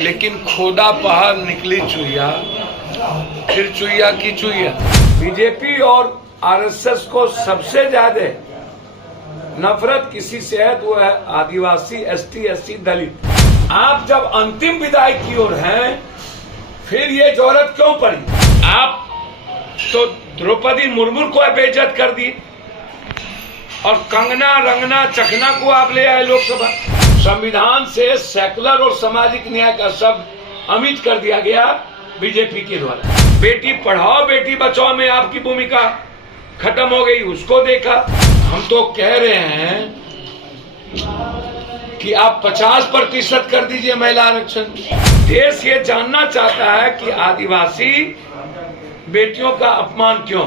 लेकिन खोदा पहाड़ निकली चुहिया, फिर चुहिया की चुहिया। बीजेपी और आरएसएस को सबसे ज्यादा नफरत किसी से है तो वो है आदिवासी, एसटी, एससी, दलित। आप जब अंतिम विदाई की ओर हैं, फिर ये जरूरत क्यों पड़ी? आप तो द्रौपदी मुर्मू को बेइज्जत कर दी और कंगना रंगना चखना को आप ले आए लोकसभा। संविधान से सेकुलर और सामाजिक न्याय का शब्द अमिट कर दिया गया बीजेपी के द्वारा। बेटी पढ़ाओ बेटी बचाओ में आपकी भूमिका खत्म हो गई, उसको देखा। हम तो कह रहे हैं कि आप 50% कर दीजिए महिला आरक्षण। देश ये जानना चाहता है कि आदिवासी बेटियों का अपमान क्यों,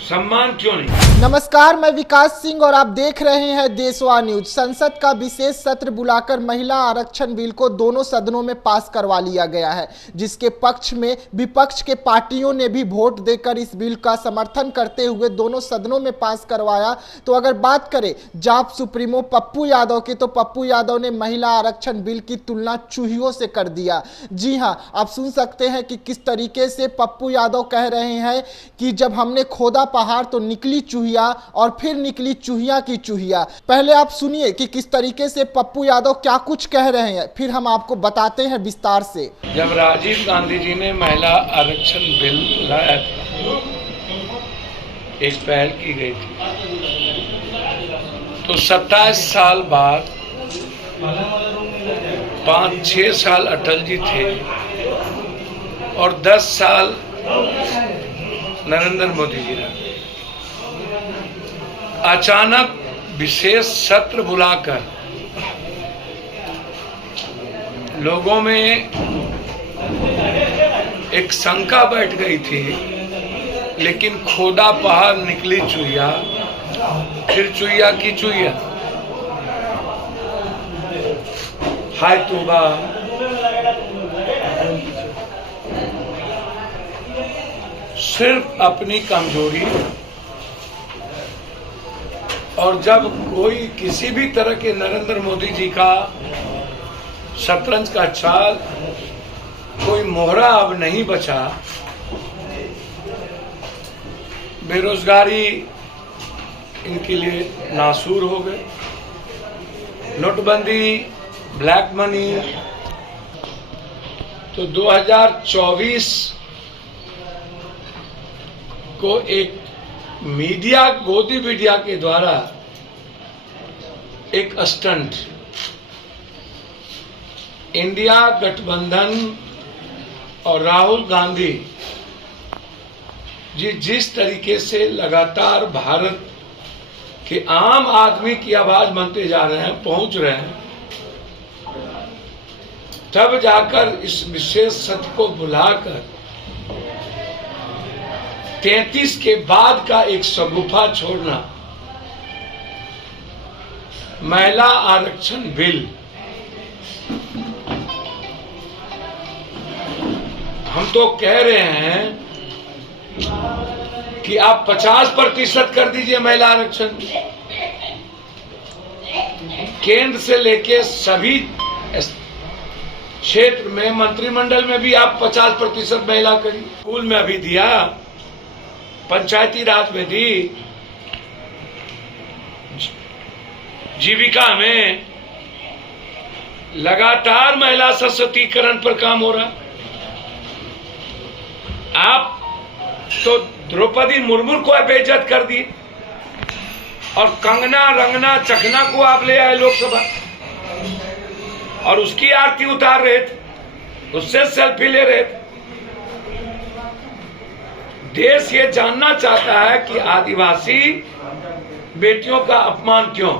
सम्मान क्यों नहीं। नमस्कार, मैं विकास सिंह और आप देख रहे हैं देशवा न्यूज। संसद का विशेष सत्र बुलाकर महिला आरक्षण बिल को दोनों सदनों में पास करवा लिया गया है, जिसके पक्ष में विपक्ष के पार्टियों ने भी वोट देकर इस बिल का समर्थन करते हुए दोनों सदनों में पास करवाया। तो अगर बात करें जाप सुप्रीमो पप्पू यादव की, तो पप्पू यादव ने महिला आरक्षण बिल की तुलना चूहियों से कर दिया। जी हां, आप सुन सकते हैं कि किस तरीके से पप्पू यादव कह रहे हैं कि जब हमने खोदा पहाड़ तो निकली चूहिया और फिर निकली चूहिया की चूहिया। पहले आप सुनिए कि किस तरीके से पप्पू यादव क्या कुछ कह रहे हैं, फिर हम आपको बताते हैं विस्तार से। जब राजीव गांधी जी ने महिला आरक्षण बिल लाया था, एक पहल की गई थी, तो 27 साल बाद 5-6 साल अटल जी थे और 10 साल नरेंद्र मोदी जी ने अचानक विशेष सत्र बुलाकर लोगों में एक शंका बैठ गई थी। लेकिन खोदा पहाड़ निकली चुहिया, फिर चुहिया की चुहिया। हाय तौबा, सिर्फ अपनी कमजोरी और जब कोई किसी भी तरह के नरेंद्र मोदी जी का शतरंज का चाल, कोई मोहरा अब नहीं बचा। बेरोजगारी इनके लिए नासूर हो गए, नोटबंदी, ब्लैक मनी। तो 2024 को एक मीडिया, गोदी मीडिया के द्वारा एक स्टंट, इंडिया गठबंधन और राहुल गांधी जी जिस तरीके से लगातार भारत के आम आदमी की आवाज बनते जा रहे हैं, पहुंच रहे हैं, तब जाकर इस विशेष सत्र को बुलाकर 33 के बाद का एक शगुफा छोड़ना, महिला आरक्षण बिल। हम तो कह रहे हैं कि आप 50% कर दीजिए महिला आरक्षण। केंद्र से लेके सभी क्षेत्र में, मंत्रिमंडल में भी आप 50% महिला करिए। स्कूल में अभी दिया, पंचायती राज में दी, जीविका में लगातार महिला सशक्तिकरण पर काम हो रहा। आप तो द्रौपदी मुर्मू को बेइज्जत कर दी और कंगना रंगना चखना को आप ले आए लोकसभा और उसकी आरती उतार रहे थे, उससे सेल्फी ले रहे थे। देश ये जानना चाहता है कि आदिवासी बेटियों का अपमान क्यों,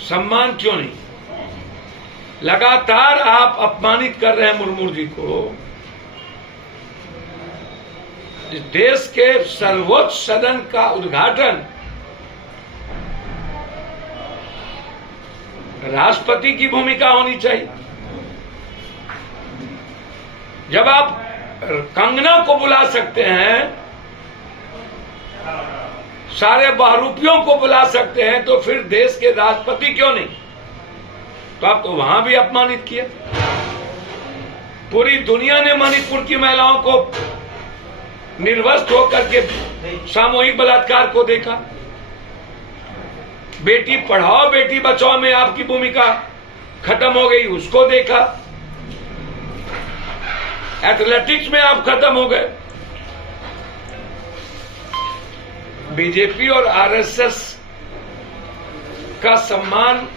सम्मान क्यों नहीं। लगातार आप अपमानित कर रहे हैं मुर्मू जी को। देश के सर्वोच्च सदन का उद्घाटन राष्ट्रपति की भूमिका होनी चाहिए। जब आप कंगना को बुला सकते हैं, सारे बहरूपियों को बुला सकते हैं, तो फिर देश के राष्ट्रपति क्यों नहीं? तो आप तो वहां भी अपमानित किए। पूरी दुनिया ने मणिपुर की महिलाओं को निर्वस्त्र होकर के सामूहिक बलात्कार को देखा। बेटी पढ़ाओ बेटी बचाओ में आपकी भूमिका खत्म हो गई, उसको देखा। एथलेटिक्स में आप खत्म हो गए। बीजेपी और आरएसएस का सम्मान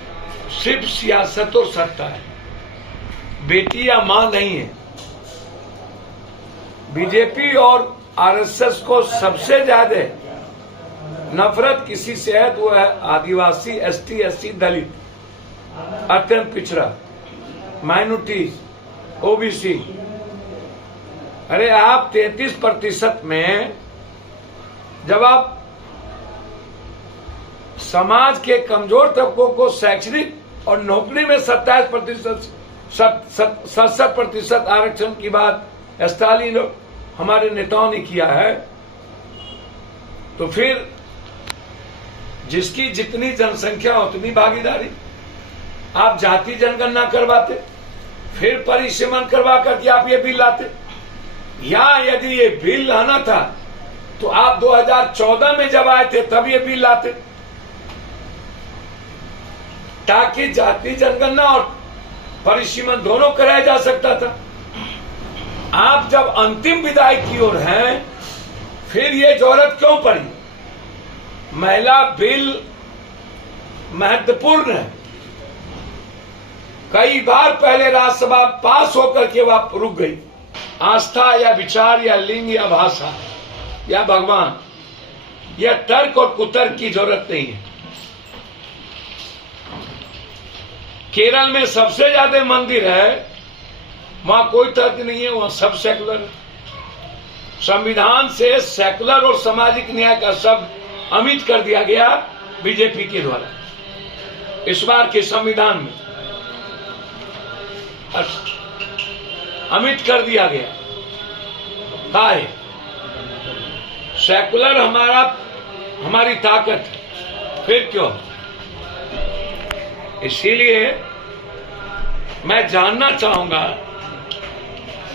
सिर्फ सियासत और सत्ता है, बेटी या मां नहीं है। बीजेपी और आरएसएस को सबसे ज्यादा नफरत किसी से है तो वो है आदिवासी, एसटी, एससी, दलित, अत्यंत पिछड़ा, माइनॉरिटीज, ओबीसी। अरे आप 33% में जब आप समाज के कमजोर तबकों को शैक्षणिक और नौकरी में 67% आरक्षण की बात स्टालिन हमारे नेताओं ने किया है, तो फिर जिसकी जितनी जनसंख्या उतनी भागीदारी। आप जाति जनगणना करवाते, फिर परिसीमन करवा करके आप ये बिल लाते, या यदि ये बिल लाना था तो आप 2014 में जब आए थे तब ये बिल लाते, ताकि जाति जनगणना और परिसीमन दोनों कराया जा सकता था। आप जब अंतिम विदाई की ओर हैं, फिर ये जरूरत क्यों पड़ी? महिला बिल महत्वपूर्ण है। कई बार पहले राज्यसभा पास होकर के वह रुक गई। आस्था या विचार या लिंग या भाषा या भगवान या तर्क और कुतर्क की जरूरत नहीं है। केरल में सबसे ज्यादा मंदिर है, वहां कोई तर्क नहीं है, वहां सब सेकुलर है। संविधान से सेकुलर और सामाजिक न्याय का शब्द अमिट कर दिया गया बीजेपी के द्वारा इस बार के संविधान में अमिट कर दिया गया। है सेकुलर हमारी ताकत है, फिर क्यों? इसीलिए मैं जानना चाहूंगा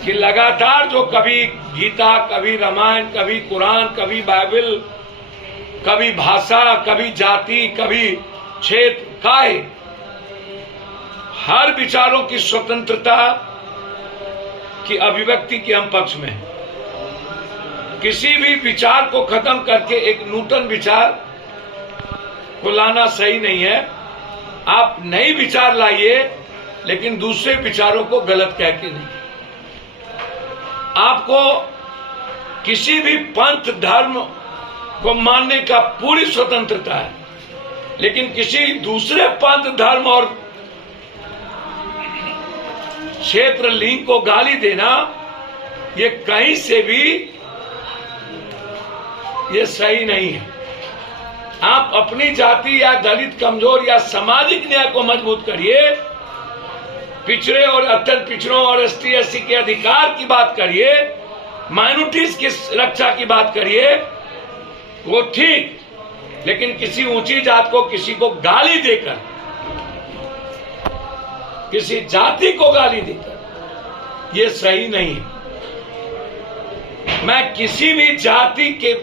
कि लगातार जो कभी गीता, कभी रामायण, कभी कुरान, कभी बाइबल, कभी भाषा, कभी जाति, कभी क्षेत्र, काय हर विचारों की स्वतंत्रता की अभिव्यक्ति के हम पक्ष में हैं। किसी भी विचार को खत्म करके एक नूतन विचार को लाना सही नहीं है। आप नई विचार लाइए, लेकिन दूसरे विचारों को गलत कह के नहीं। आपको किसी भी पंथ धर्म को मानने का पूरी स्वतंत्रता है, लेकिन किसी दूसरे पंथ धर्म और क्षेत्र लिंग को गाली देना, ये कहीं से भी ये सही नहीं है। आप अपनी जाति या दलित, कमजोर या सामाजिक न्याय को मजबूत करिए, पिछड़े और अत्यंत पिछड़ों और एसटी, एससी के अधिकार की बात करिए, माइनॉरिटीज की रक्षा की बात करिए, वो ठीक, लेकिन किसी ऊंची जात को किसी को गाली देकर, किसी जाति को गाली देकर, ये सही नहीं है। मैं किसी भी जाति के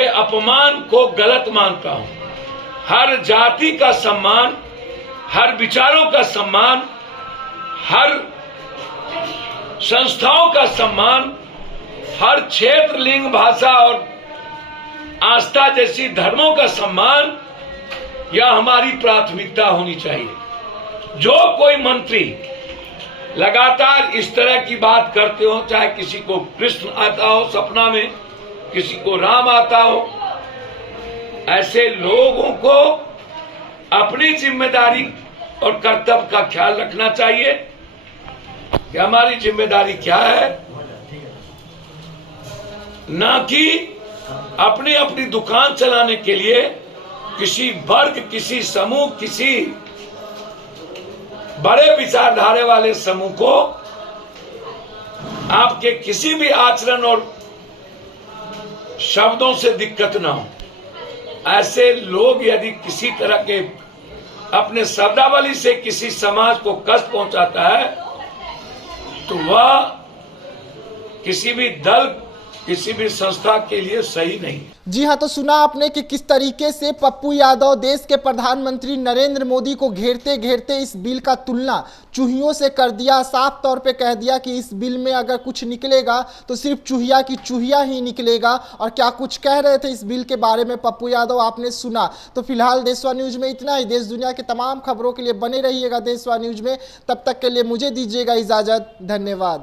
अपमान को गलत मानता हूं। हर जाति का सम्मान, हर विचारों का सम्मान, हर संस्थाओं का सम्मान, हर क्षेत्र, लिंग, भाषा और आस्था जैसी धर्मों का सम्मान, यह हमारी प्राथमिकता होनी चाहिए। जो कोई मंत्री लगातार इस तरह की बात करते हो, चाहे किसी को कृष्ण आता हो सपना में, किसी को राम आता हो, ऐसे लोगों को अपनी जिम्मेदारी और कर्तव्य का ख्याल रखना चाहिए कि हमारी जिम्मेदारी क्या है, ना कि अपनी अपनी दुकान चलाने के लिए किसी वर्ग, किसी समूह, किसी बड़े विचारधारा वाले समूह को आपके किसी भी आचरण और शब्दों से दिक्कत ना हो। ऐसे लोग यदि किसी तरह के अपने शब्दावली से किसी समाज को कष्ट पहुंचाता है, तो वह किसी भी दल, किसी भी संस्था के लिए सही नहीं। जी हाँ, तो सुना आपने कि किस तरीके से पप्पू यादव देश के प्रधानमंत्री नरेंद्र मोदी को घेरते घेरते इस बिल का तुलना चूहियों से कर दिया। साफ तौर पे कह दिया कि इस बिल में अगर कुछ निकलेगा तो सिर्फ चूहिया की चूहिया ही निकलेगा। और क्या कुछ कह रहे थे इस बिल के बारे में पप्पू यादव, आपने सुना। तो फिलहाल देशवा न्यूज में इतना ही। देश दुनिया की तमाम खबरों के लिए बने रहिएगा देशवा न्यूज में। तब तक के लिए मुझे दीजिएगा इजाजत। धन्यवाद।